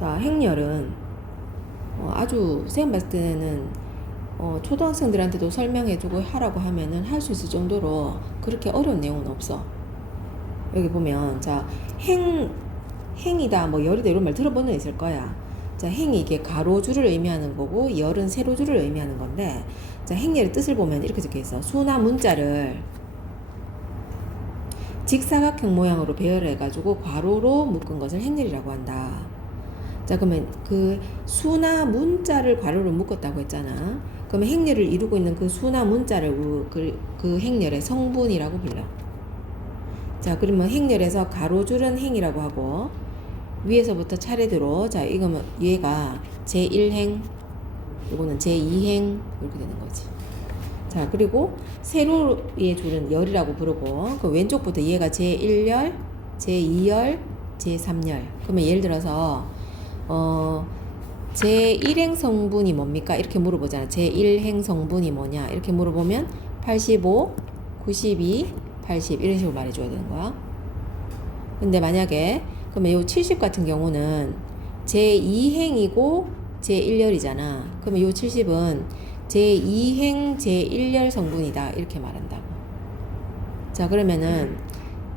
자, 행렬은 아주 쌤 봤을 때는 초등학생들한테도 설명해주고 하라고 하면은 할 수 있을 정도로 그렇게 어려운 내용은 없어. 여기 보면 자, 행이다 뭐 열이다 이런 말 들어본 적 있을 거야. 자, 행이 이게 가로줄을 의미하는 거고 열은 세로줄을 의미하는 건데, 자, 행렬의 뜻을 보면 이렇게 적혀 있어. 수나 문자를 직사각형 모양으로 배열해 가지고 괄호로 묶은 것을 행렬이라고 한다. 자, 그러면 그 수나 문자를 괄호로 묶었다고 했잖아. 그러면 행렬을 이루고 있는 그 수나 문자를 그 행렬의 성분이라고 불러. 자, 그러면 행렬에서 가로줄은 행이라고 하고, 위에서부터 차례대로, 자, 이거면 얘가 제1행, 이거는 제2행, 이렇게 되는 거지. 자, 그리고 세로의 줄은 열이라고 부르고, 그 왼쪽부터 얘가 제1열, 제2열, 제3열. 그러면 예를 들어서 제1행 성분이 뭡니까? 이렇게 물어보잖아. 제1행 성분이 뭐냐? 이렇게 물어보면 85, 92, 80 이런 식으로 말해줘야 되는 거야. 근데 만약에 그러면 요 70 같은 경우는 제2행이고 제1열이잖아. 그러면 요 70은 제2행 제1열 성분이다 이렇게 말한다고. 자, 그러면은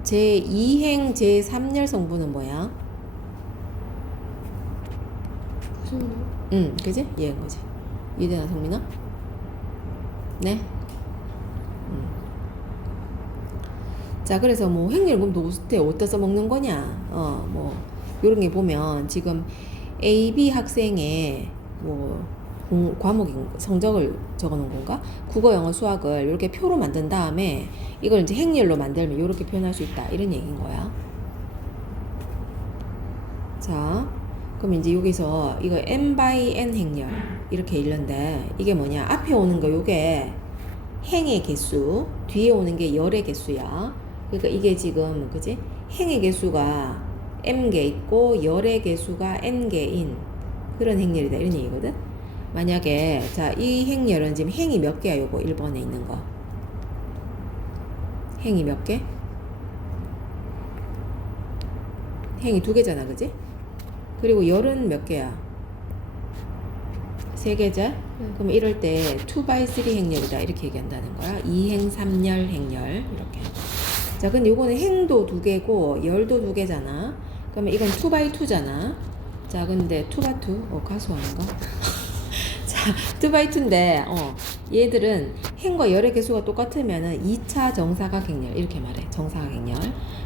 제2행 제3열 성분은 뭐야? 그지? 얘인 거지. 이해되나, 성민아? 네? 자, 그래서 뭐 행렬 그럼 노스테 어디다 써먹는 거냐? 뭐 요런 게 보면 지금 A, B 학생의 뭐 과목 성적을 적어놓은 건가? 국어, 영어, 수학을 이렇게 표로 만든 다음에 이걸 이제 행렬로 만들면 이렇게 표현할 수 있다 이런 얘기인 거야. 자, 그럼 이제 여기서 이거 n by n 행렬 이렇게 읽는데 이게 뭐냐? 앞에 오는 거 요게 행의 개수, 뒤에 오는 게 열의 개수야. 그러니까 이게 지금 그지? 행의 개수가 m개 있고 열의 개수가 n개인 그런 행렬이다 이런 얘기거든. 만약에 자, 이 행렬은 지금 행이 몇 개야? 요거 1번에 있는 거 행이 몇 개? 행이 2개잖아, 그지? 그리고 열은 몇 개야? 3개죠? 그럼 이럴 때 2x3 행렬이다 이렇게 얘기한다는 거야. 2행 3열 행렬 이렇게. 자, 근데 요거는 행도 2개고 열도 2개잖아. 그러면 이건 2x2잖아. 자, 근데 2x2 가수 아닌가? 자, 2x2인데 얘들은 행과 열의 개수가 똑같으면은 2차 정사각 행렬 이렇게 말해. 정사각 행렬.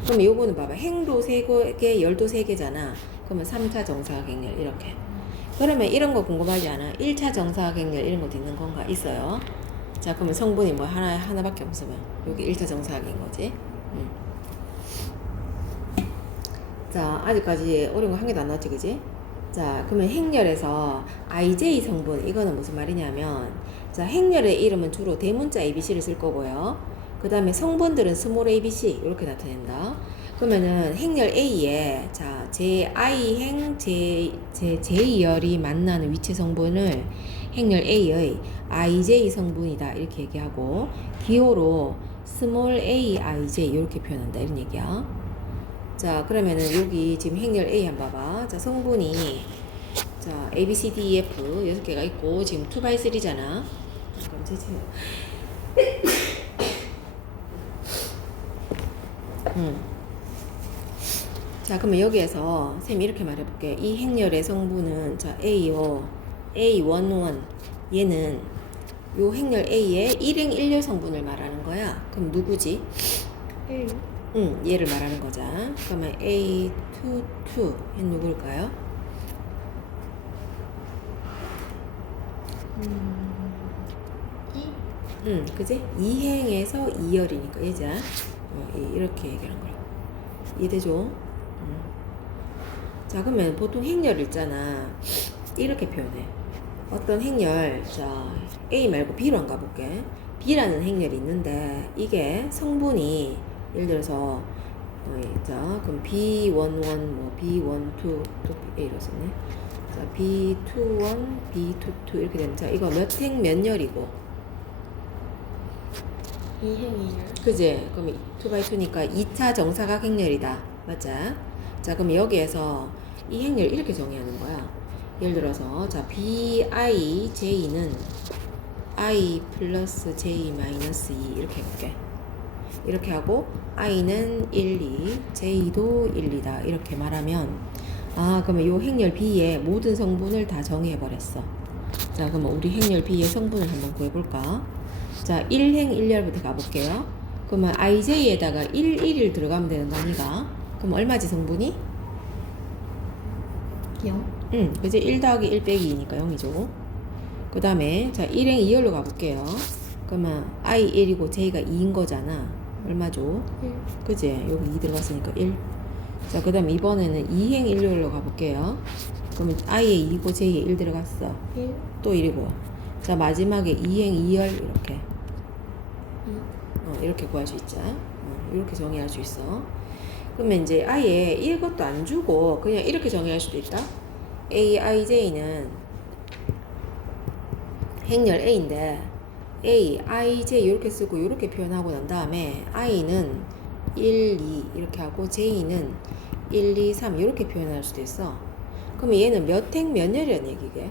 그럼 요거는 봐봐. 행도 3개, 열도 3개잖아. 그러면 3차 정사각 행렬 이렇게. 그러면 이런 거 궁금하지 않아? 1차 정사각 행렬 이런 것도 있는 건가? 있어요. 자, 그러면 성분이 뭐 하나밖에 없으면 여기 1차 정사각인 거지. 자, 아직까지 어려운 거 한 개도 안 나왔지, 그지? 자, 그러면 행렬에서 IJ 성분, 이거는 무슨 말이냐면, 자, 행렬의 이름은 주로 대문자 ABC를 쓸 거고요. 그 다음에 성분들은 스몰 ABC, 이렇게 나타낸다. 그러면은 행렬 A에, 자, 제-I행, 제-J열이 만나는 위치 성분을 행렬 A의 IJ 성분이다, 이렇게 얘기하고, 기호로 스몰 AIJ, 이렇게 표현한다, 이런 얘기야. 자, 그러면은 여기 지금 행렬 A 한번 봐봐. 자, 성분이 자, A, B, C, D, E, F 6개가 있고 지금 2x3잖아. 그럼 자, 그러면 여기에서 쌤이 이렇게 말해볼게. 이 행렬의 성분은 자, A요. A11 얘는 요 행렬 A의 1행 1열 성분을 말하는 거야. 그럼 누구지? A. 얘를 말하는 거자. 그러면 A22 얘는 누굴까요? 그지? 2행에서 2열이니까 얘자. 이렇게 얘기하는 거야. 이해되죠? 자, 그러면 보통 행렬 있잖아. 이렇게 표현해. 어떤 행렬, 자, A 말고 B로 안 가볼게. B라는 행렬이 있는데 이게 성분이 예를 들어서 자, 그럼 B11 뭐 B12 또 A로 썼네. 자, B21 B22 이렇게 되면 자, 이거 몇 행 몇 열이고 2행이열. 그지? 그럼 2x2니까 2차 정사각 행렬이다. 맞자? 자, 그럼 여기에서 이 행렬 이렇게 정의하는 거야. 예를 들어서 자 BIJ는 I 플러스 J 마이너스 2 이렇게 해볼게. 이렇게 하고 I는 1, 2, J도 1, 2다 이렇게 말하면 그러면 이 행렬 B의 모든 성분을 다 정의해버렸어. 자 그러면 우리 행렬 B의 성분을 한번 구해볼까. 자 1행 1열부터 가볼게요. 그러면 IJ에다가 1, 1을 들어가면 되는 거 아니가? 그럼 얼마지 성분이? 0. 응, 그지? 1 더하기 1 빼기 2니까 0이죠. 그 다음에, 자, 1행 2열로 가볼게요. 그러면 I 1이고 J가 2인 거잖아. 얼마죠? 1. 그지? 여기 2 들어갔으니까 1. 자, 그 다음 이번에는 2행 1열로 가볼게요. 그러면 I에 2고 J에 1 들어갔어. 1. 또 1이고. 자, 마지막에 2행 2열 이렇게. 2. 이렇게 구할 수 있자. 이렇게 정의할 수 있어. 그러면 이제 아예 이것도 안 주고 그냥 이렇게 정의할 수도 있다. AIJ는 행렬 A인데 A, IJ 이렇게 쓰고 이렇게 표현하고 난 다음에 I는 1, 2 이렇게 하고 J는 1, 2, 3 이렇게 표현할 수도 있어. 그러면 얘는 몇 행 몇 열이란 얘기게?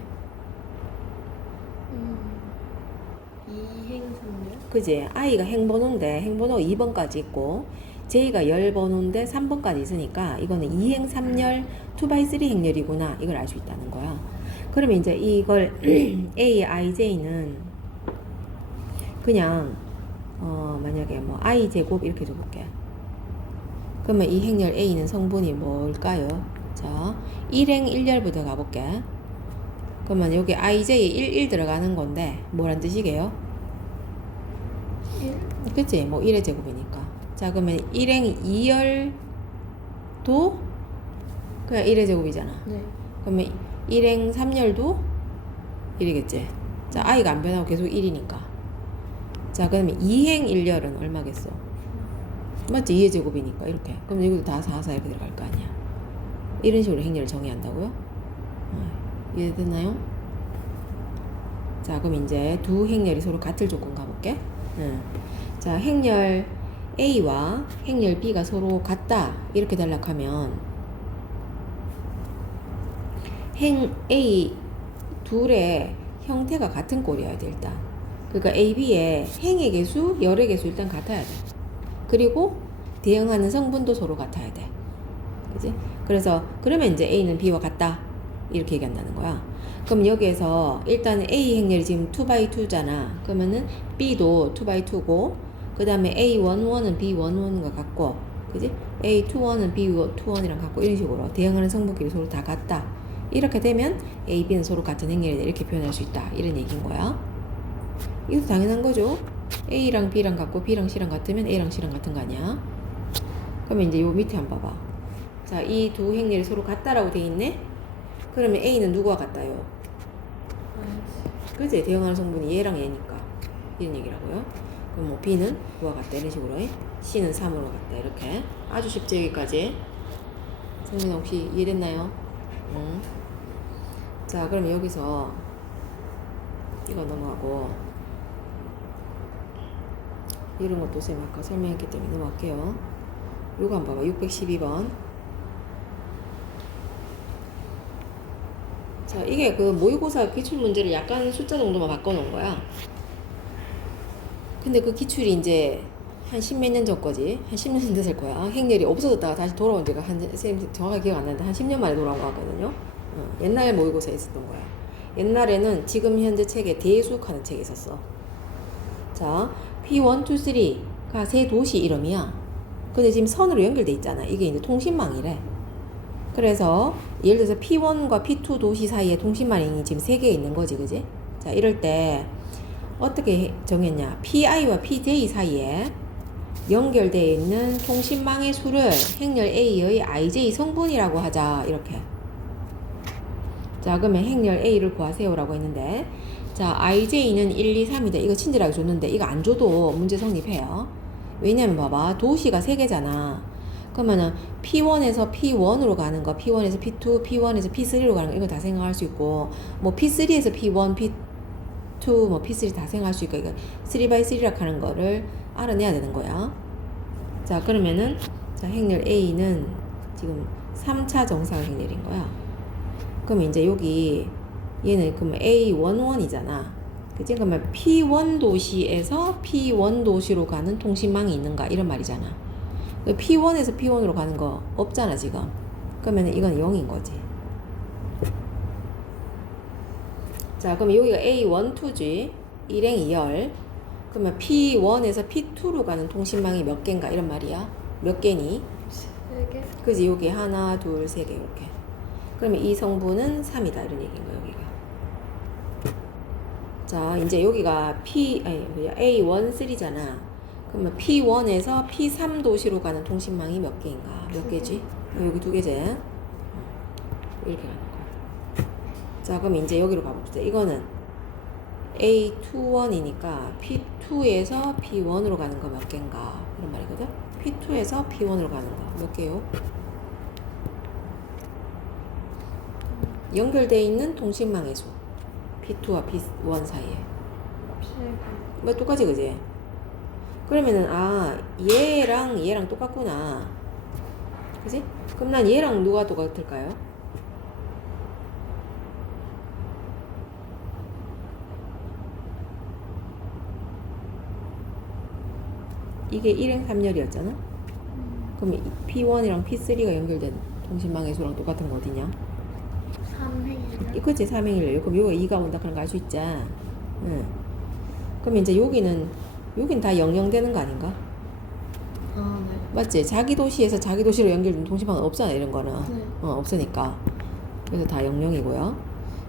2행 3열. 그지? I가 행번호인데 행번호 2번까지 있고 J가 열번호인데 3번까지 있으니까 이거는 2행 3열 2x3 행렬이구나 이걸 알 수 있다는 거야. 그러면 이제 이걸 A, IJ는 그냥 만약에 뭐 I 제곱 이렇게 줘볼게. 그러면 이 행렬 A는 성분이 뭘까요? 자 1행 1열부터 가볼게. 그러면 여기 IJ에 1 들어가는 건데 뭐란 뜻이게요? 1. 그치? 뭐 1의 제곱이니까. 자 그러면 1행 2열도 그냥 1의 제곱이잖아. 네. 그러면 1행 3열도 1이겠지. 자 I가 안 변하고 계속 1이니까. 자 그러면 2행 1열은 얼마겠어? 맞지? 2의 제곱이니까 이렇게. 그럼 이것도 다 4, 4 이렇게 들어갈 거 아니야. 이런 식으로 행렬을 정의한다고요? 이해됐나요? 자 그럼 이제 두 행렬이 서로 같을 조건 가볼게. 자 행렬 A와 행렬 B가 서로 같다 이렇게 달락하면 행 A 둘의 형태가 같은 꼴이어야 돼 일단. 그러니까 A, B의 행의 개수, 열의 개수 일단 같아야 돼. 그리고 대응하는 성분도 서로 같아야 돼. 그지? 그래서 그러면 이제 A는 B와 같다 이렇게 얘기한다는 거야. 그럼 여기에서 일단 A 행렬이 지금 2x2잖아. 그러면은 B도 2x2고 그 다음에 A11은 B11과 같고 그지? A21은 B21이랑 같고 이런 식으로 대응하는 성분끼리 서로 다 같다. 이렇게 되면 A, B는 서로 같은 행렬이다 이렇게 표현할 수 있다 이런 얘기인 거야. 이것도 당연한 거죠. A랑 B랑 같고 B랑 C랑 같으면 A랑 C랑 같은 거 아니야. 그러면 이제 요 밑에 한번 봐봐. 자, 이 두 행렬이 서로 같다라고 돼 있네. 그러면 A는 누구와 같다요? 그지? 대응하는 성분이 얘랑 얘니까 이런 얘기라고요. 그럼 뭐 B는 누구와 같다 이런 식으로 C는 3으로 같다 이렇게 아주 쉽죠 여기까지. 성민 혹시 이해됐나요? 자 그러면 여기서 이거 넘어가고 이런 것도 쌤 아까 설명했기 때문에 넘어갈게요. 요거 한번 봐봐. 612번. 자 이게 그 모의고사 기출문제를 약간 숫자 정도만 바꿔놓은 거야. 근데 그 기출이 이제 한 10몇 년 전 거지. 한 10년 전 됐을 거야. 행렬이 없어졌다가 다시 돌아온 지가 쌤 정확하게 기억 안 나는데 한 10년 만에 돌아온 거 같거든요. 옛날 모의고사에 있었던 거야. 옛날에는 지금 현재 책에 대수하는 책이 있었어. 자, P1, 2, 3가 세 도시 이름이야. 근데 지금 선으로 연결돼 있잖아. 이게 이제 통신망이래. 그래서 예를 들어서 P1과 P2 도시 사이에 통신망이 지금 3개 있는 거지, 그지? 자, 이럴 때 어떻게 정했냐? PI와 PJ 사이에 연결되어 있는 통신망의 수를 행렬 A의 IJ 성분이라고 하자. 이렇게. 자 그러면 행렬 A를 구하세요라고 했는데 자 IJ는 1, 2, 3이다. 이거 친절하게 줬는데 이거 안 줘도 문제 성립해요. 왜냐면 봐봐 도시가 3개잖아. 그러면은 P1에서 P1으로 가는 거 P1에서 P2, P1에서 P3로 가는 거 이거 다 생각할 수 있고 뭐 P3에서 P1, P2, 뭐 P3 다 생각할 수 있고 이거 3x3라 하는 거를 알아내야 되는 거야. 자 그러면은 자 행렬 A는 지금 3차 정상 행렬인 거야. 그럼 이제 여기 얘는 그러면 A11이잖아. 그치? 그러면 P1 도시에서 P1 도시로 가는 통신망이 있는가 이런 말이잖아. P1에서 P1으로 가는 거 없잖아 지금. 그러면 이건 0인 거지. 자, 그럼 여기가 A12지. 일행 2열. 그러면 P1에서 P2로 가는 통신망이 몇 개인가 이런 말이야. 몇 개니? 3개? 그지? 여기 하나, 둘, 세 개 이렇게. 그러면 이 성분은 3이다 이런 얘기인 거야 여기가. 자, 이제 여기가 A13잖아. 그러면 P1에서 P3 도시로 가는 통신망이 몇 개인가? 몇 개지? 여기 2개지? 이렇게 가는 거야. 자, 그럼 이제 여기로 가봅시다. 이거는 A21이니까 P2에서 P1으로 가는 거 몇 개인가? 이런 말이거든? P2에서 P1으로 가는 거 몇 개요? 연결되어 있는 통신망의 수. P2와 P1 사이에. 3개. 뭐 똑같이 그지? 그러면은 얘랑 얘랑 똑같구나. 그지? 그럼 난 얘랑 누가 똑같을까요? 이게 1행 3열이었잖아? 그럼 P1이랑 P3가 연결된 통신망의 수랑 똑같은 거 어디냐? 3행이요? 그치? 3행일래요. 그럼 요거 2가 온다 그런 거 알 수 있지? 응. 그럼 이제 여기는 다 00 되는 거 아닌가? 아, 네. 맞지? 자기 도시에서 자기 도시로 연결된 통신망은 없잖아 이런 거는. 네. 없으니까. 그래서 다 00이고요.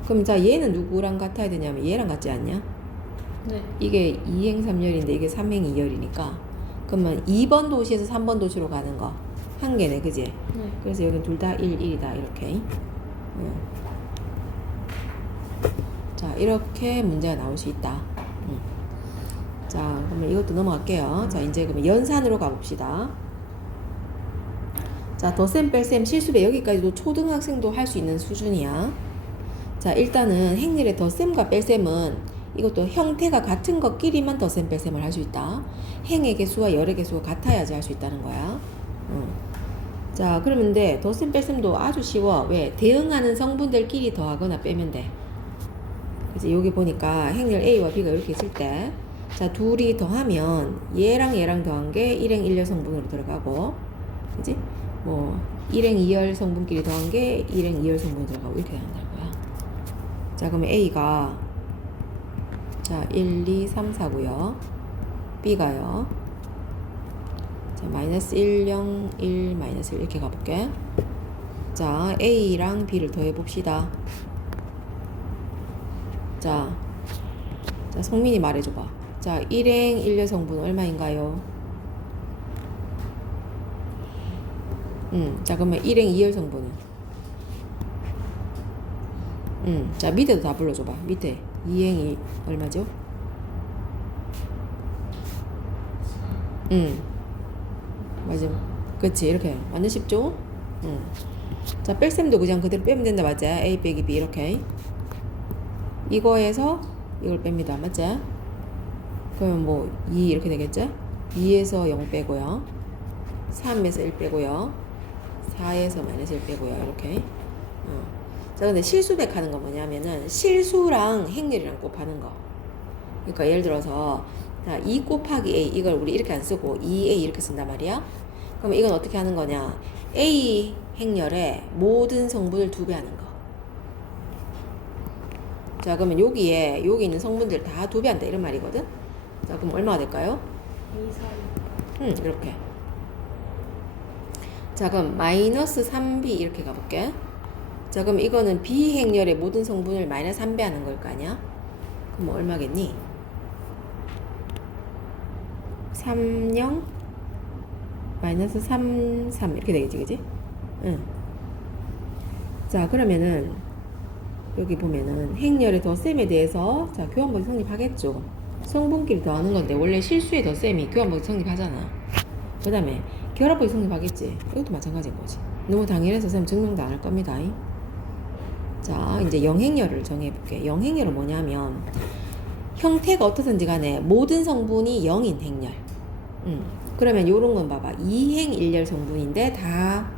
그럼 자 얘는 누구랑 같아야 되냐면 얘랑 같지 않냐? 네. 이게 2행 3열인데 이게 3행 2열이니까 그러면 2번 도시에서 3번 도시로 가는 거 한 개네 그지? 네. 그래서 여기는 둘 다 1, 1이다 이렇게. 자 이렇게 문제가 나올 수 있다. 자 그러면 이것도 넘어갈게요. 자 이제 그러면 연산으로 가봅시다. 자 덧셈 뺄셈 실수배 여기까지도 초등학생도 할 수 있는 수준이야. 자 일단은 행렬의 덧셈과 뺄셈은 이것도 형태가 같은 것끼리만 덧셈 뺄셈을 할 수 있다. 행의 개수와 열의 개수가 같아야지 할 수 있다는 거야. 자 그러면 덧셈 뺄셈도 아주 쉬워. 왜? 대응하는 성분들끼리 더하거나 빼면 돼. 그래서 여기 보니까 행렬 A와 B가 이렇게 있을 때 자 둘이 더하면 얘랑 얘랑 더한 게 1행 1열 성분으로 들어가고 그지? 뭐 1행 2열 성분끼리 더한 게 1행 2열 성분으로 들어가고 이렇게 된다는 거야. 자 그러면 A가 자 1, 2, 3, 4고요. B가요. 자 마이너스 1, 0, 1, 마이너스 1 이렇게 가볼게. 자 A랑 B를 더해봅시다. 자 성민이 말해줘봐. 자 1행 1열 성분 얼마인가요? 자 그러면 1행 2열 성분은 자 밑에도 다 불러줘봐. 밑에 2행이 얼마죠? 맞아. 그치 이렇게 완전 쉽죠? 자 뺄셈도 그냥 그대로 빼면 된다 맞지? A 빼기 B 이렇게 이거에서 이걸 뺍니다 맞지? 그러면 뭐 2 이렇게 되겠죠? 2에서 0 빼고요 3에서 1 빼고요 4에서 마이너스 1 빼고요 이렇게 자 근데 실수백 하는 거 뭐냐면은 실수랑 행렬이랑 곱하는 거. 그러니까 예를 들어서 자, 2 곱하기 A 이걸 우리 이렇게 안 쓰고 2A 이렇게 쓴단 말이야. 그럼 이건 어떻게 하는 거냐? A 행렬에 모든 성분을 2배 하는 거. 자 그러면 여기 있는 성분들 다 2배 한다 이런 말이거든. 자 그럼 얼마가 될까요? 2, 4. 이렇게. 자 그럼 마이너스 3B 이렇게 가볼게. 자 그럼 이거는 B 행렬의 모든 성분을 마이너스 3배 하는 걸 거 아니야? 그럼 얼마겠니? 3, 0 마이너스 3, 3 이렇게 되겠지 그지? 자 그러면은 여기 보면은 행렬의 덧셈에 대해서 자 교환법이 성립하겠죠. 성분끼리 더하는 건데 원래 실수의 덧셈이 교환법이 성립하잖아. 그 다음에 결합법이 성립하겠지. 이것도 마찬가지인 거지. 너무 당연해서 선생님 증명도 안 할 겁니다. 자 이제 영행렬을 정해볼게. 영행렬은 뭐냐면 형태가 어떻든지 간에 모든 성분이 0인 행렬. 그러면 요런 건 봐봐. 2행 1열 성분인데 다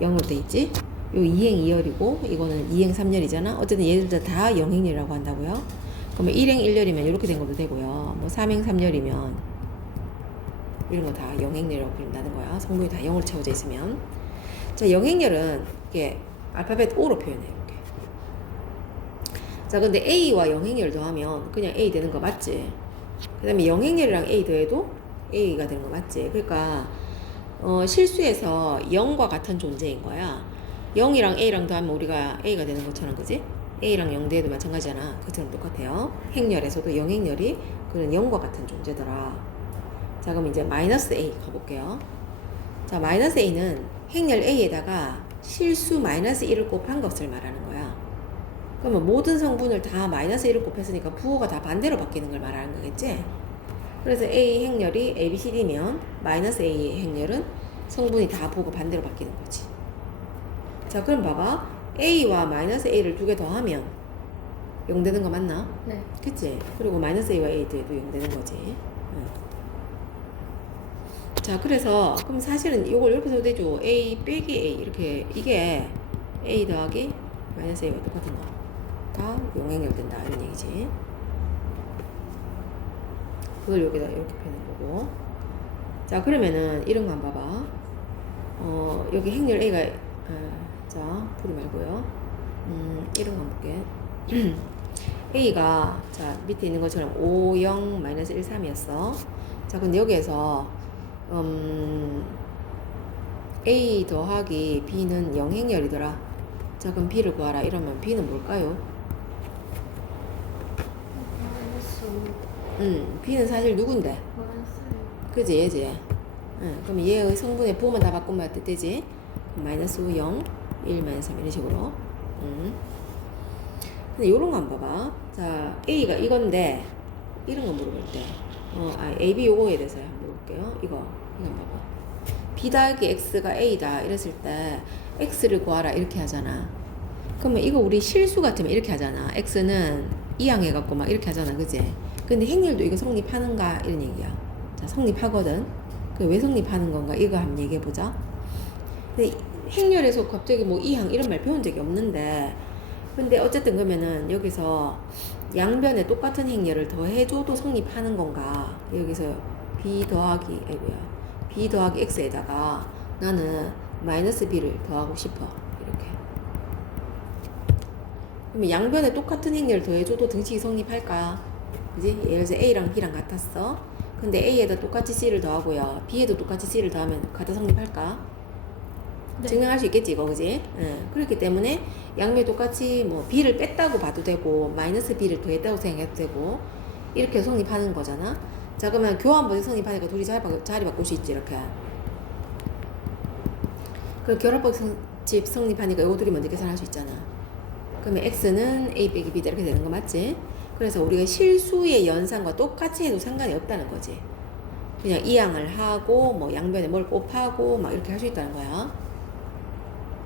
0으로 돼 있지? 요 2행 2열이고 이거는 2행 3열이잖아. 어쨌든 얘들 다 0행열이라고 한다고요. 그러면 1행 1열이면 이렇게 된 것도 되고요. 뭐 3행 3열이면 이런 거 다 0행열이라고 부른다는 거야. 성분이 다 0으로 채워져 있으면. 자, 0행열은 이게 알파벳 O로 표현해 이렇게. 자, 근데 A와 0행열 더하면 그냥 A 되는 거 맞지? 그 다음에 0행열이랑 A 더해도 A가 되는 거 맞지? 그러니까 실수에서 0과 같은 존재인 거야. 0이랑 A랑 더하면 우리가 A가 되는 것처럼, 그지? A랑 0 더해도 마찬가지잖아. 그처럼 똑같아요. 행렬에서도 0행렬이 그런 0과 같은 존재더라. 자, 그럼 이제 마이너스 A 가볼게요. 자, 마이너스 A는 행렬 A에다가 실수 마이너스 1을 곱한 것을 말하는 거야. 그러면 모든 성분을 다 마이너스 1을 곱했으니까 부호가 다 반대로 바뀌는 걸 말하는 거겠지? 그래서 A 행렬이 ABCD면 마이너스 A 행렬은 성분이 다 부호가 반대로 바뀌는 거지. 자, 그럼 봐봐. A와 마이너스 A를 두 개 더하면 0 되는 거 맞나? 네. 그치? 그리고 마이너스 A와 A 더해도 0 되는 거지. 응. 자, 그래서 그럼 사실은 이걸 이렇게 써도 되죠. A 빼기 A 이렇게, 이게 A 더하기 마이너스 A가 똑같은 거가 0행렬 된다 이런 얘기지. 그걸 여기다 이렇게 펴는 거고. 자, 그러면은 이런 거 한번 봐봐. 여기 행렬 A가 자, 풀이 말고요. 이런 거 한번 볼게. A가 자, 밑에 있는 것처럼 5, 0, 마이너스 1, 3이었어. 자, 근데 여기에서 A 더하기 B는 0행렬이더라. 자, 그럼 B를 구하라. 이러면 B는 뭘까요? 마이너스 B는 사실 누군데? 마이너스 그지, 얘지? 그럼 얘의 성분의 부호만 다 바꾸면 되지? 마이너스 5, 0, 1, 마이너스 3 이런 식으로. 근데 요런 거 한번 봐봐. 자, A가 이건데 이런 거 물어볼 때 A, B 요거에 대해서 한번 물어볼게요. 이거 한번 봐봐. B 더하기 X가 A다 이랬을 때 X를 구하라 이렇게 하잖아. 그러면 이거 우리 실수 같으면 이렇게 하잖아. X는 이항해갖고 막 이렇게 하잖아. 그지? 근데 행렬도 이거 성립하는가 이런 얘기야. 자, 성립하거든. 그 왜 성립하는 건가 이거 한번 얘기해보자. 근데 행렬에서 갑자기 뭐 이항 이런 말 배운 적이 없는데, 근데 어쨌든 그러면은 여기서 양변에 똑같은 행렬을 더해줘도 성립하는 건가? 여기서 B 더하기 B 더하기 X에다가 나는 마이너스 B를 더하고 싶어 이렇게. 그러면 양변에 똑같은 행렬을 더해줘도 등식이 성립할까? 그지? 예를 들어 A랑 B랑 같았어. 근데 A에다 똑같이 C를 더하고요. B에도 똑같이 C를 더하면 같아 성립할까? 네. 증명할 수 있겠지 이거, 그지? 그렇기 때문에 양면 똑같이 뭐 B를 뺐다고 봐도 되고 마이너스 B를 더했다고 생각해도 되고 이렇게 성립하는 거잖아. 자, 그러면 교환번역 성립하니까 둘이 자리 바꿀 수 있지 이렇게. 그리고 결합법 성립하니까 이거 둘이 먼저 계산할 수 있잖아. 그러면 X는 A 빼기 B다 이렇게 되는 거 맞지? 그래서 우리가 실수의 연산과 똑같이 해도 상관이 없다는 거지. 그냥 이항을 하고 뭐 양변에 뭘 곱하고 막 이렇게 할 수 있다는 거야.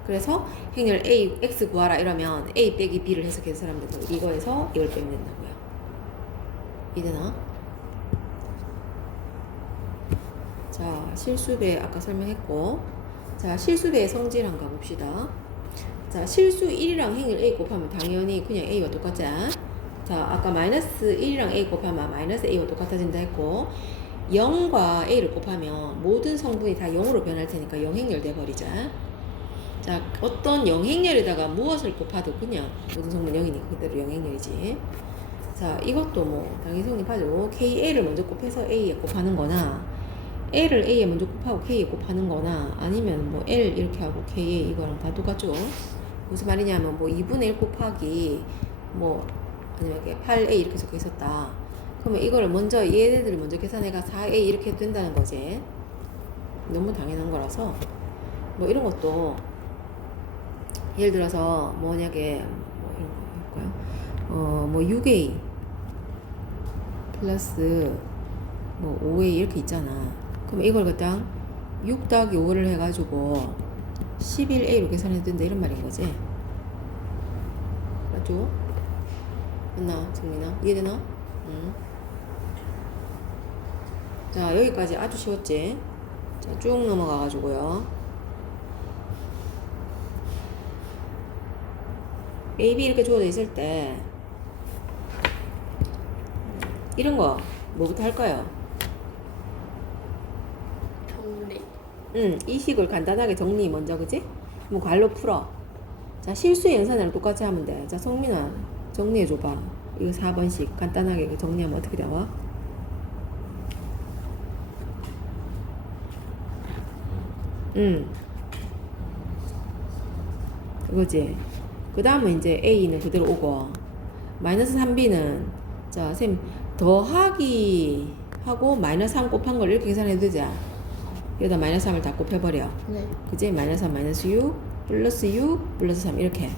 그래서 행렬 A, X 구하라 이러면 A 빼기 B를 해석해서 사람들 이거에서 이걸 빼면 된다고요. 이해되나? 자, 실수배 아까 설명했고, 자, 실수배의 성질 한번 가봅시다. 자, 실수 1이랑 행렬 A 곱하면 당연히 그냥 A와 똑같지? 자, 아까 마이너스 1이랑 A 곱하면 마이너스 A와 똑같아진다 했고, 0과 A를 곱하면 모든 성분이 다 0으로 변할 테니까 0행렬 돼버리자. 자, 어떤 0행렬에다가 무엇을 곱하도 그냥 모든 성분 0이니까 그대로 0행렬이지. 자, 이것도 뭐 당연히 성립하죠. KA를 먼저 곱해서 A에 곱하는 거나 L을 A에 먼저 곱하고 K에 곱하는 거나 아니면 뭐 L 이렇게 하고 KA 이거랑 다 똑같죠. 무슨 말이냐면 뭐 2분의 1 곱하기 뭐 아니면 이렇게 8A 이렇게 적혀 있었다. 그러면 이거를 먼저 얘네들을 먼저 계산해가 4A 이렇게 해도 된다는 거지. 너무 당연한 거라서 뭐 이런 것도 예를 들어서 뭐냐게 뭐 이런 거 할까요? 뭐 6A 플러스 뭐 5A 이렇게 있잖아. 그럼 이걸 그냥 6 더하기 5를 해가지고 11A로 계산해도 된다 이런 말인 거지. 맞죠? 맞나? 정민아? 이해되나? 응. 자, 여기까지 아주 쉬웠지? 자, 쭉 넘어가가지고요. A, B 이렇게 주어져 있을 때 이런 거 뭐부터 할까요? 정리. 이 식을 간단하게 정리 먼저, 그지? 뭐 괄호 풀어. 자, 실수의 연산이랑 똑같이 하면 돼. 자, 성민아, 정리해줘봐. 이거 4번씩 간단하게 정리하면 어떻게 나와? 그거지. 그 다음은 이제 A는 그대로 오고, 마이너스 3B는, 자, 쌤, 더하기 하고 마이너스 3 곱한 걸 이렇게 계산해도 되자. 여기다 마이너스 3을 다 곱해버려. 네. 그지? 마이너스 3, 마이너스 6, 플러스 6, 플러스 3 이렇게.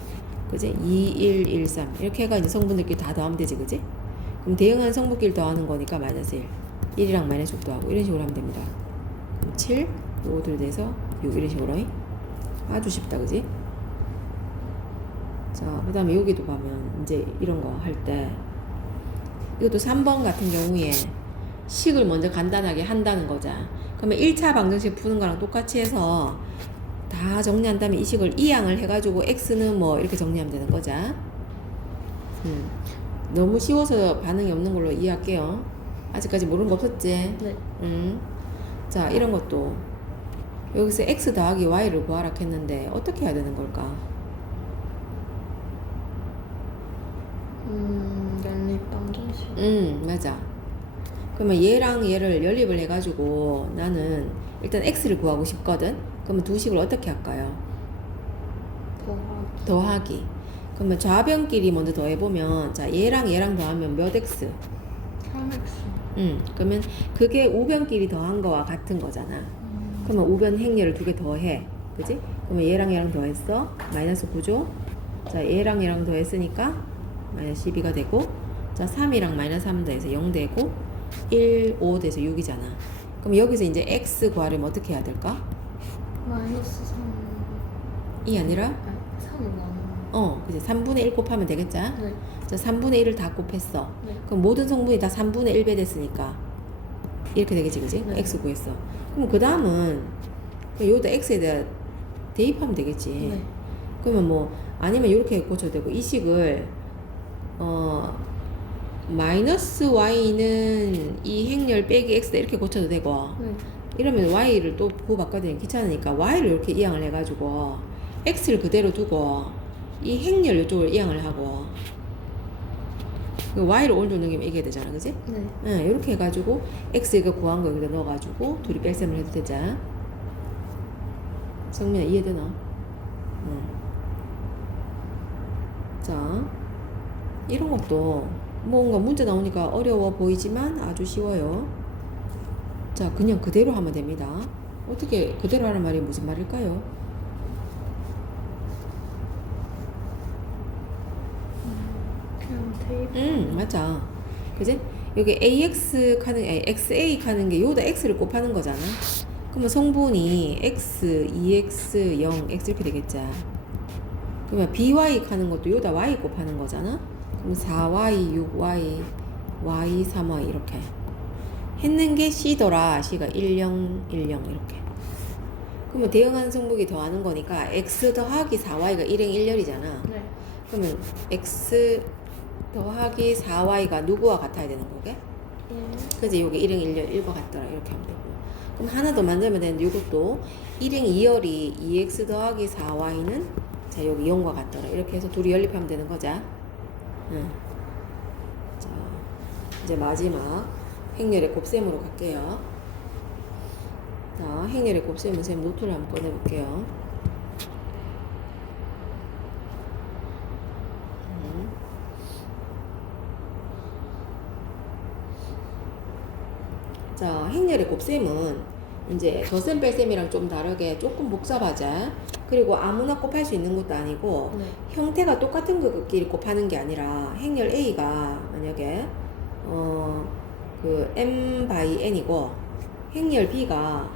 그지? 2, 1, 1, 3 이렇게 해가 이제 성분들끼리 다 더하면 되지, 그지? 그럼 대응한 성분끼리 더하는 거니까 마이너스 1, 1이랑 마이너스 6 더하고 이런 식으로 하면 됩니다. 그럼 7, 5들 돼서 6 이런 식으로. 아주 쉽다, 그지? 자, 그 다음에 여기도 보면 이제 이런 거 할 때 이것도 3번 같은 경우에 식을 먼저 간단하게 한다는 거자. 그러면 1차 방정식 푸는 거랑 똑같이 해서 다 정리한 다음에 이 식을 이항을 해가지고 x는 뭐 이렇게 정리하면 되는 거자. 너무 쉬워서 반응이 없는 걸로 이해할게요. 아직까지 모르는 거 없었지? 네. 자, 이런 것도 여기서 x 더하기 y를 구하라 했는데 어떻게 해야 되는 걸까? 연립방정식. 맞아. 그러면 얘랑 얘를 연립을 해가지고 나는 일단 x를 구하고 싶거든. 그러면 두 식을 어떻게 할까요? 더하기. 그러면 좌변끼리 먼저 더해보면, 자, 얘랑 얘랑 더하면 몇 x? 3x. 그러면 그게 우변끼리 더한 거와 같은 거잖아. 그러면 우변 행렬을 두 개 더해. 그지? 그러면 얘랑 얘랑 더했어. 마이너스 9죠? 자, 얘랑 얘랑 더했으니까 마이너스 12가 되고, 자, 3이랑 마이너스 3 더해서 0 되고, 1, 5 돼서 6이잖아. 그럼 여기서 이제 x 구하려면 어떻게 해야 될까? 마이너스 3. 이 아니라? 3은 나눠. 그지? 3분의 1 곱하면 되겠죠? 네. 자, 3분의 1을 다 곱했어. 네. 그럼 모든 성분이 다 3분의 1배 됐으니까 이렇게 되겠지, 그지? 네. x 구했어. 그럼 그 다음은 여기다 x에 대해 대입하면 되겠지. 네. 그러면 뭐 아니면 이렇게 고쳐도 되고 이 식을 마이너스 y는 이 행렬 빼기 x다 이렇게 고쳐도 되고 네. 이러면 y를 또 구바꿔야 되니 귀찮으니까 y를 이렇게 이항을 해가지고 x를 그대로 두고 이 행렬 이쪽을 이항을 하고 y를 오른쪽 넘기면 이게 되잖아, 그지? 네. 이렇게 해가지고 x 이거 구한 거 여기다 넣어가지고 둘이 뺄셈을 해도 되자. 성민아 이해되나? 자, 이런 것도 뭔가 문제 나오니까 어려워 보이지만 아주 쉬워요. 자, 그냥 그대로 하면 됩니다. 어떻게 그대로 하는 말이 무슨 말일까요? 그냥 대입. 맞아. 그지? 여기 AX 가는, 아니, XA 가는 게 요다 X를 곱하는 거잖아. 그러면 성분이 X, 2X, 0, X 이렇게 되겠지. 그러면 BY 가는 것도 요다 Y 곱하는 거잖아. 그럼 4Y, 6Y, Y, 3Y 이렇게. 했는 게 C더라. C가 10, 10 이렇게. 그러면 대응하는 성분이 더하는 거니까 X 더하기 4Y가 1행 1열이잖아. 네. 그러면 X 더하기 4Y가 누구와 같아야 되는 거게? 그지? 요게 1행 1열 1과 같더라. 이렇게 하면 되고. 그럼 하나 더 만들면 되는데 요것도 1행 2열이 2X 더하기 4Y는 자, 여기 0과 같더라. 이렇게 해서 둘이 연립하면 되는 거자. 자, 이제 마지막 행렬의 곱셈으로 갈게요. 자, 행렬의 곱셈은 쌤 노트를 한번 꺼내볼게요. 자, 행렬의 곱셈은 이제 덧셈 뺄셈이랑 좀 다르게 조금 복잡하자. 그리고 아무나 곱할 수 있는 것도 아니고 네. 형태가 똑같은 것끼리 곱하는 게 아니라 행렬 A가 만약에 그 m by n이고 행렬 B가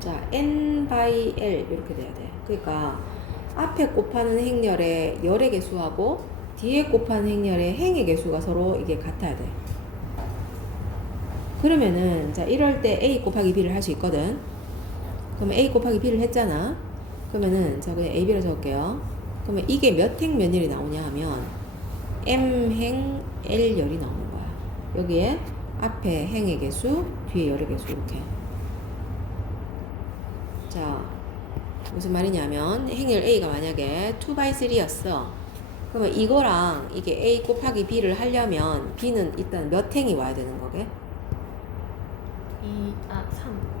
자 n by l 이렇게 돼야 돼. 그러니까 앞에 곱하는 행렬의 열의 개수하고 뒤에 곱하는 행렬의 행의 개수가 서로 이게 같아야 돼. 그러면은 자 이럴 때 a 곱하기 b를 할 수 있거든. 그러면 a 곱하기 b를 했잖아. 그러면은 자 그냥 a, b로 적을게요. 그러면 이게 몇 행 몇 열이 나오냐 하면 m행 l열이 나오는 거야. 여기에 앞에 행의 개수, 뒤에 열의 개수 이렇게. 자, 무슨 말이냐면 행열 a가 만약에 2/3였어. 그러면 이거랑 이게 a 곱하기 b를 하려면 b는 일단 몇 행이 와야 되는 거게?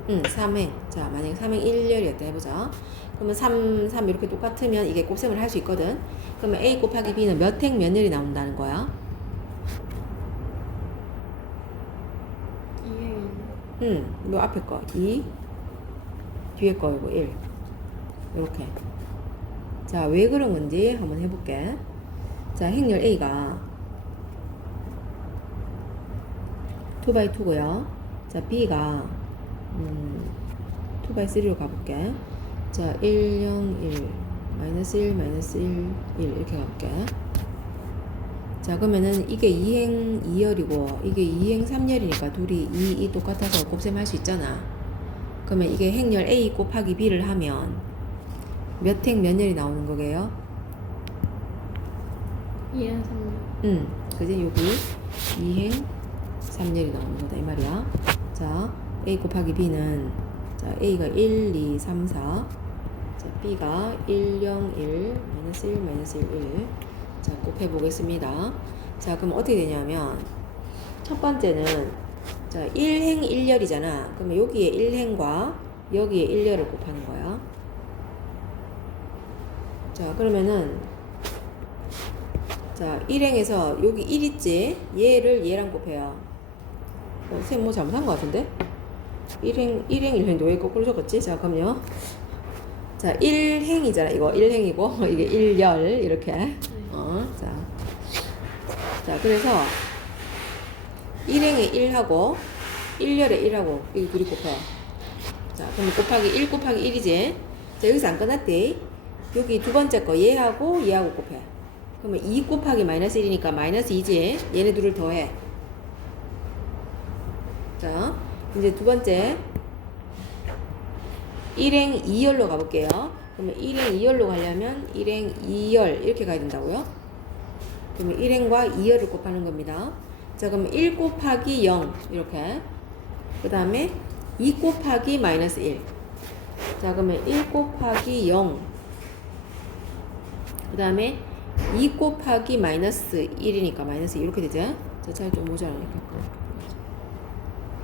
3. 3행. 자, 만약에 3행 1열이었다 해보자. 그러면 3 이렇게 똑같으면 이게 곱셈을 할 수 있거든. 그러면 a 곱하기 b는 몇 행 몇 열이 나온다는 거야? 2행이네. 요 앞에 거 2, 뒤에 거 이거 1. 이렇게. 자, 왜 그런 건지 한번 해볼게. 자, 행렬 a가 2/2고요. 자, b가 2/3로 가볼게. 자, 1, 0, 1, 마이너스 1, 마이너스 1, 1 이렇게 가볼게. 자, 그러면은 이게 2행 2열이고 이게 2행 3열이니까 둘이 2 똑같아서 곱셈할 수 있잖아. 그러면 이게 행렬 a 곱하기 b를 하면 몇 행 몇 열이 나오는 거게요? 2행 3열. 그지? 여기 2행 3열이 나오는 거다 이 말이야. 자, a 곱하기 b는 자, a가 1, 2, 3, 4. 자, b가 1, 0, 1, 마이너스 1, 마이너스 1, 1. 자, 곱해 보겠습니다. 자, 그럼 어떻게 되냐면 첫 번째는 자, 1행 1열이잖아. 그러면 여기에 1행과 여기에 1열을 곱하는 거야. 자, 그러면은 자, 1행에서 여기 1 있지? 얘를 얘랑 곱해요. 선생님 뭐 잘못한 것 같은데? 1행 왜 거꾸로 적었지? 자, 그럼요. 자, 1행이잖아. 이거 1행이고 이게 1열 이렇게. 자, 그래서 1행에 1하고 1열에 1하고 여기 둘이 곱해. 자, 그럼 곱하기 1 곱하기 1이지? 자, 여기서 안 끝났대. 여기 두 번째 거 얘하고 얘하고 곱해. 그러면 2 곱하기 마이너스 1이니까 마이너스 2지? 얘네 둘을 더해. 자, 이제 두 번째 1행 2열로 가볼게요. 그러면 1행 2열로 가려면 1행 2열 이렇게 가야 된다고요? 그러면 1행과 2열을 곱하는 겁니다. 자, 그러면 1 곱하기 0 이렇게. 그 다음에 2 곱하기 마이너스 1. 자, 그러면 1 곱하기 0. 그 다음에 2 곱하기 마이너스 1이니까 마이너스 2 이렇게 되죠? 자, 차이 좀 모자라니까.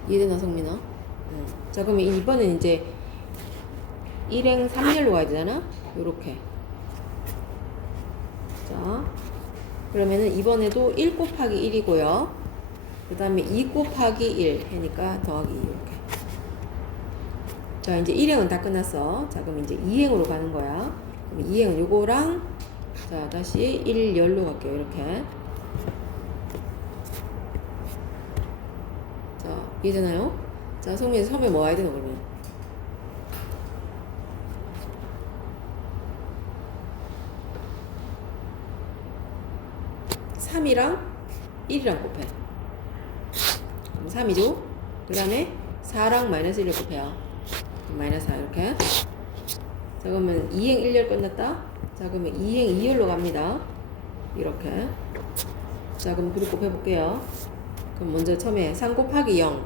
이해되나, 성민아? 자, 그러면 이번엔 이제 1행 3열로 가야 되잖아? 요렇게. 자, 그러면은 이번에도 1 곱하기 1이고요. 그 다음에 2 곱하기 1 하니까 더하기 2 이렇게. 자, 이제 1행은 다 끝났어. 자, 그럼 이제 2행으로 가는 거야. 그럼 2행은 요거랑 자, 다시 1열로 갈게요. 이렇게. 자, 이해되나요? 자, 성민 처음에 뭐 해야 되나 그러면? 3이랑 1이랑 곱해. 그럼 3이죠? 그 다음에 4랑 마이너스 1을 곱해요. 마이너스 4 이렇게. 자, 그러면 2행 1열 끝났다. 자, 그러면 2행 2열로 갑니다. 이렇게. 자, 그럼 그룹 곱해볼게요. 그럼 먼저 처음에 3 곱하기 0.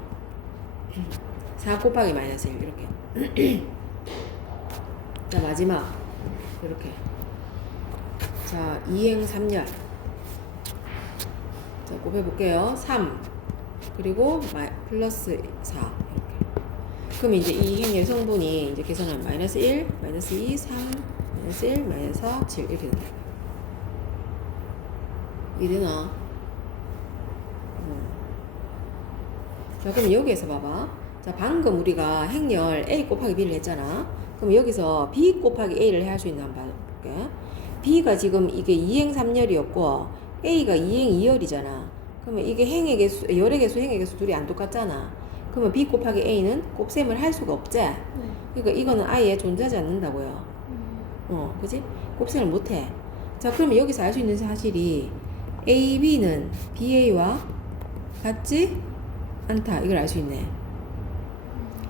4 곱하기 마이너스 1 이렇게. 자, 마지막 이렇게. 자, 2행 3열. 자, 곱해볼게요. 3 그리고 플러스 4 이렇게. 그럼 이제 이 행렬 성분이 이제 계산하면 마이너스 1, 마이너스 2, 3, 마이너스 1, 마이너스 4, 7 이렇게 된다. 이해되나? 자, 그럼 여기에서 봐봐. 자, 방금 우리가 행렬 A 곱하기 B를 했잖아. 그럼 여기서 B 곱하기 A를 할 수 있나 한번 봐볼게. B가 지금 이게 2행 3열이었고 A가 2행 2열이잖아. 그러면 이게 행의 개수, 열의 개수, 행의 개수 둘이 안 똑같잖아. 그러면 B 곱하기 A는 곱셈을 할 수가 없지? 네. 그러니까 이거는 아예 존재하지 않는다고요. 그지? 곱셈을 못 해. 자, 그러면 여기서 알 수 있는 사실이 A, B는 BA와 같지 않다. 이걸 알 수 있네.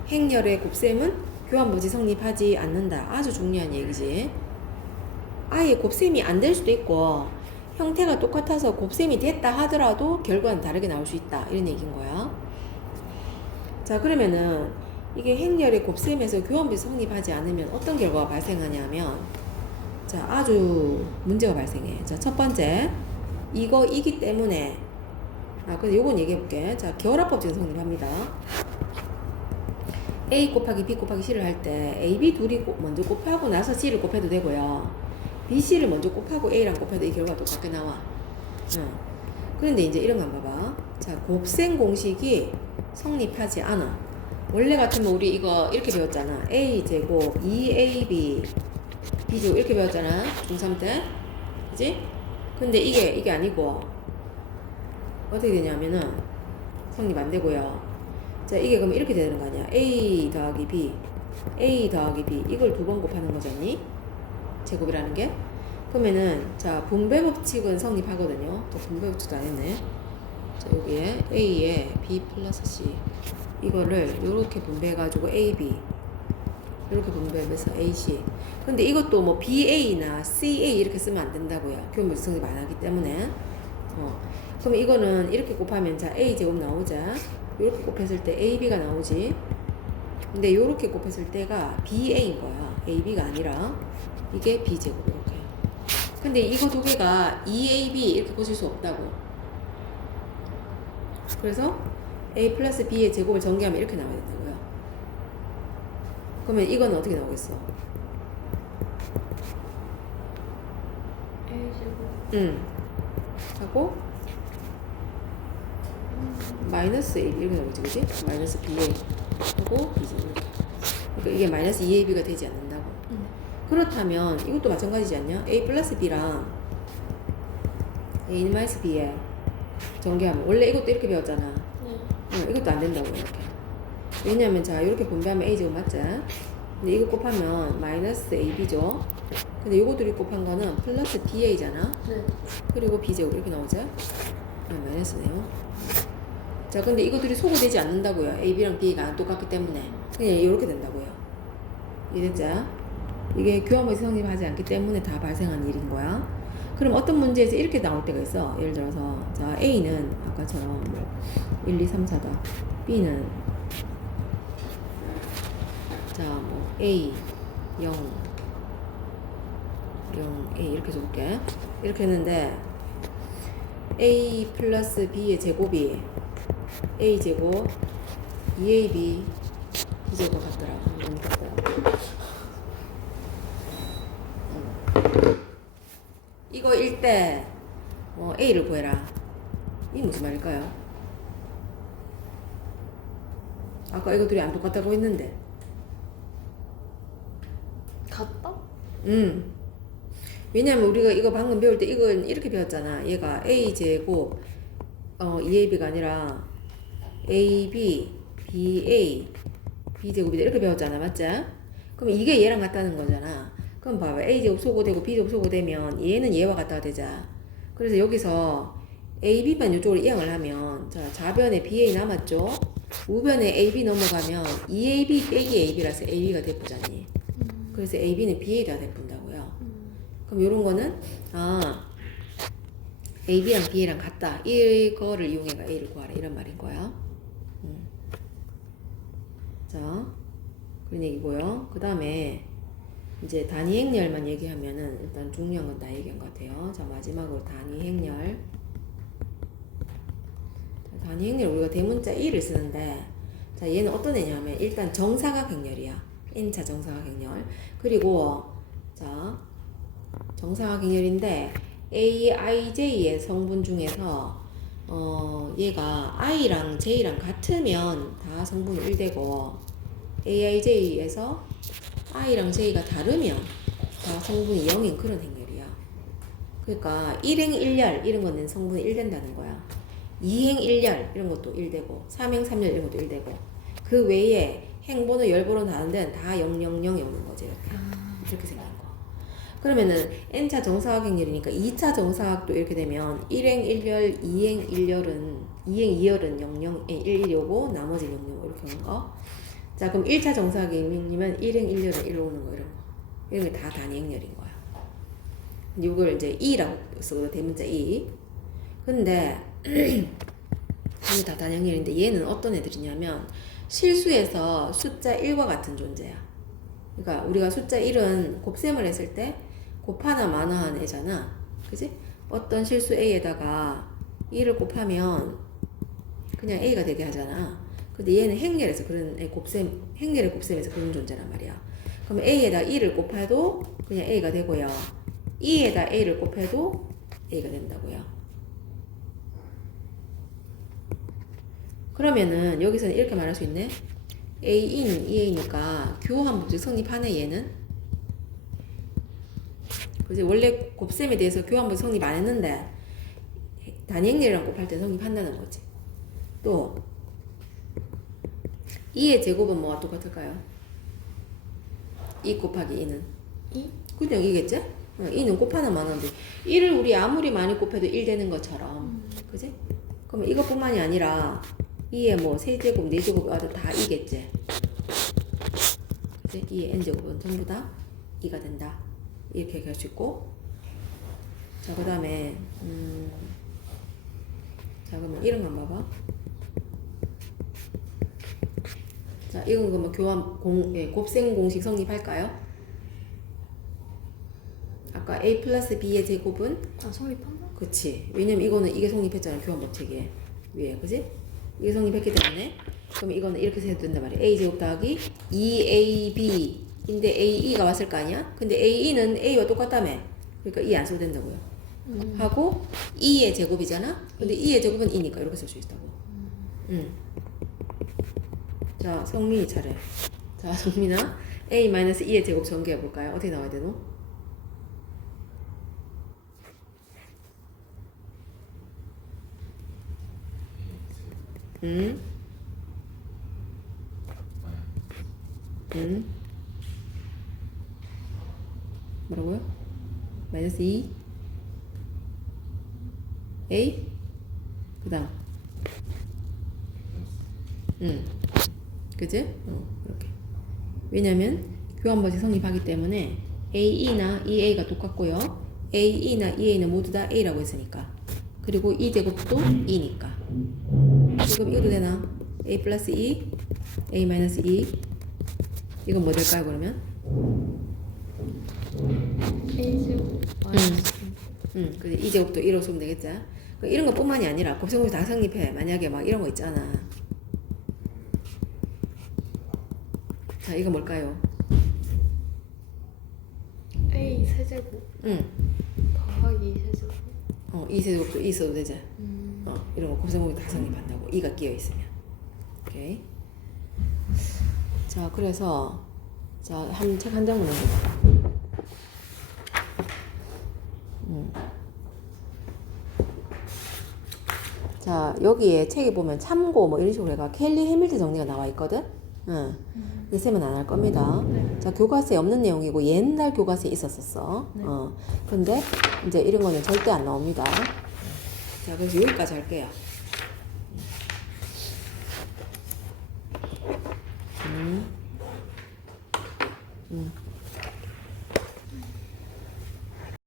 행렬의 곱셈은 교환보지 성립하지 않는다. 아주 중요한 얘기지. 아예 곱셈이 안 될 수도 있고 형태가 똑같아서 곱셈이 됐다 하더라도 결과는 다르게 나올 수 있다 이런 얘기인 거야. 자 그러면은 이게 행렬의 곱셈에서 교환비 성립하지 않으면 어떤 결과가 발생하냐면 자 아주 문제가 발생해. 자 첫 번째 이거이기 때문에 근데 요건 얘기해 볼게. 자 결합법칙은 성립합니다. A 곱하기 B 곱하기 C를 할 때 A, B 둘이 먼저 곱하고 나서 C를 곱해도 되고요. B, C를 먼저 곱하고 A랑 곱해도 이 결과가 똑같게 나와. 그런데 이제 이런 거 한번 봐봐. 자, 곱셈 공식이 성립하지 않아. 원래 같으면 우리 이거 이렇게 배웠잖아. A 제곱 2AB B 제곱 이렇게 배웠잖아. 중3 때. 그지? 근데 이게 아니고 어떻게 되냐면은 성립 안 되고요. 자, 이게 그럼 이렇게 되는 거 아니야? A 더하기 B, A 더하기 B 이걸 두 번 곱하는 거잖니? 제곱이라는 게. 그러면은 자 분배 법칙은 성립하거든요. 또 분배 법칙도 안 했네. 자 여기에 A에 B 플러스 C 이거를 요렇게 분배해가지고 AB 이렇게 분배하면서 AC. 근데 이것도 뭐 BA나 CA 이렇게 쓰면 안 된다고요. 교환법칙 성립 안 하기 때문에. 그럼 이거는 이렇게 곱하면 자 A 제곱 나오자. 이렇게 곱했을 때 AB가 나오지. 근데 이렇게 곱했을 때가 BA인 거야. AB가 아니라 이게 B제곱 이렇게. 근데 이거 두 개가 2AB 이렇게 보실 수 없다고. 그래서 A 플러스 B의 제곱을 전개하면 이렇게 나와야 된다고요. 그러면 이건 어떻게 나오겠어? A 제곱. 하고 마이너스 1 이렇게 나오지, 그지? 마이너스 BA 하고 B제곱. 그러니까 이게 마이너스 2AB가 되지 않는다고. 그렇다면 이것도 마찬가지지 않냐? A 플러스 B랑 A 마이너스 B에 전개하면 원래 이것도 이렇게 배웠잖아. 이것도 안 된다고 이렇게. 왜냐면 자 이렇게 분배하면 A제곱 맞지? 근데 이거 곱하면 마이너스 AB죠. 근데 요거 둘이 곱한 거는 플러스 BA잖아. 네. 그리고 B제곱 이렇게 나오지? 마이너스네요. 자 근데 이것들이 소거되지 않는다고요. AB랑 B가 똑같기 때문에 그냥 이렇게 된다고요. 이해됐죠? 이게 교환법칙 성립하지 않기 때문에 다 발생한 일인 거야. 그럼 어떤 문제에서 이렇게 나올 때가 있어. 예를 들어서 자 A는 아까처럼 뭐 1, 2, 3, 4다. B는 자 뭐 A 0 0 A 이렇게 적을게. 이렇게 했는데 A 플러스 B의 제곱이 A 제곱 2AB B제곱 같더라고. 이거 일 때 A를 구해라. 이게 무슨 말일까요? 아까 이거 둘이 안 똑같다고 했는데. 같다? 왜냐면 우리가 이거 방금 배울 때 이건 이렇게 배웠잖아. 얘가 A 제곱 2AB가 아니라 AB, BA, B제곱이다 이렇게 배웠잖아. 맞지? 그럼 이게 얘랑 같다는 거잖아. 그럼 봐봐. A제곱 소거되고 B제곱 소거되면 얘는 얘와 같다가 되자. 그래서 여기서 AB만 이쪽으로 이항을 하면 자 좌변에 BA 남았죠? 우변에 AB 넘어가면 2AB 빼기 AB라서 AB가 대표잖니. 그래서 AB는 BA에다 대푼다고요. 그럼 요런 거는 AB랑 BA랑 같다. 이거를 이용해가 A를 구하라 이런 말인 거야. 자 그런 얘기고요. 그 다음에 이제 단위 행렬만 얘기하면은 일단 중요한 건 다 얘기한 것 같아요. 자 마지막으로 단위 행렬. 단위 행렬 우리가 대문자 1을 쓰는데 자 얘는 어떤 애냐면 일단 정사각 행렬이야. n차 정사각 행렬. 그리고 자 정사각 행렬인데 A, I, J의 성분 중에서 얘가 I랑 J랑 같으면 다 성분이 1되고 A, I, J에서 I랑 J가 다르면 다 성분이 0인 그런 행렬이야. 그러니까 1행 1열 이런 거는 성분이 1된다는 거야. 2행 1열 이런 것도 1되고 3행 3열 이런 것도 1되고 그 외에 행번호 열번호 다른 데는 다 0, 0, 0이 오는 거지 이렇게 생긴 거. 그러면은 n차 정사각 행렬이니까 2차 정사각도 이렇게 되면 1행 1열, 2행 1열은 2행 2열은 0, 0, 1, 1이 오고 나머지 0, 0 이렇게 오는 거. 자 그럼 1차 정사각 행렬이면 1행 1열은 1로 오는 거 이런 거. 이런 게 다 단위 행렬인 거야. 이걸 이제 E라고 쓰거든, 대문자 E. 근데 이게 다 단형일인데 얘는 어떤 애들이냐면 실수에서 숫자 1과 같은 존재야. 그러니까 우리가 숫자 1은 곱셈을 했을 때 곱하나 마나한 애잖아. 그지? 어떤 실수 A에다가 1을 곱하면 그냥 A가 되게 하잖아. 근데 얘는 행렬에서 그런 행렬의 곱셈에서 그런 존재란 말이야. 그럼 A에다 1을 곱해도 그냥 A가 되고요. E에다 A를 곱해도 A가 된다고요. 그러면은 여기서는 이렇게 말할 수 있네. A인 EA니까 교환 법칙 성립하네 얘는. 그지? 원래 곱셈에 대해서 교환 법칙 성립 안 했는데 단위행렬이랑 곱할 때 성립한다는 거지. 또 2의 제곱은 뭐가 똑같을까요? 2 곱하기 2는? 2? 그냥 2겠지? 2는 곱하나 마나인데 1을 우리 아무리 많이 곱해도 1 되는 것처럼 그지? 그러면 이것뿐만이 아니라 2의 뭐 세제곱, 네제곱 와도 다 2겠지? 그지? 2의 n제곱은 전부 다 2가 된다. 이렇게 얘기할 수 있고, 자, 그 다음에 자, 그러면 이런 거 한번 봐봐. 자, 이건 그러면 곱셈 공식 성립할까요? 아까 a 플러스 b의 제곱은 아, 성립한다? 그치. 왜냐면 이거는 이게 성립했잖아, 교환 법칙에 위에, 그지? 이게 성립했기 때문에 그럼 이거는 이렇게 해도 된단 말이야. a 제곱 더하기 2ab인데 ae가 왔을 거 아니야? 근데 ae는 a와 똑같다며. 그러니까 2 안 써도 된다고요. 하고 2의 제곱이잖아. 근데 2의 제곱은 2니까 이렇게 쓸 수 있다고. 자, 성민이 차례. 자, 성민아, a-2의 제곱 전개해 볼까요? 어떻게 나와야 되노? 뭐라고요? 마이너스 2 a 그 다음 그지? 이렇게. 왜냐면 교환법칙 성립하기 때문에 ae나 ea가 똑같고요. ae나 ea는 모두 다 a라고 했으니까. 그리고 2제곱도 2니까. 지금 이것도 되나? a 플러스 2 a 마이너스 2 이건 뭐 될까요 그러면? A제곱 마이너스 근데 2제곱도 1로 쓰면 되겠지? 이런 것 뿐만이 아니라 곱셈공식 다 성립해. 만약에 막 이런 거 있잖아. 자, 이거 뭘까요? A 세제곱 더하기 세제곱 2세제곱도 2 써도 되지? 이런 거 곱셈공식 다 성립한다고. 2가 끼어 있으면. 오케이. 자, 그래서 자, 책 한 장만 넘겨봐. 자, 여기에 책에 보면 참고 뭐 이런 식으로 해가 켈리 해밀턴 정리가 나와 있거든? 근데 쌤은 안 할 겁니다. 네. 자, 교과서에 없는 내용이고 옛날 교과서에 있었었어. 네. 근데 이제 이런 거는 절대 안 나옵니다. 자, 그래서 여기까지 할게요. 음.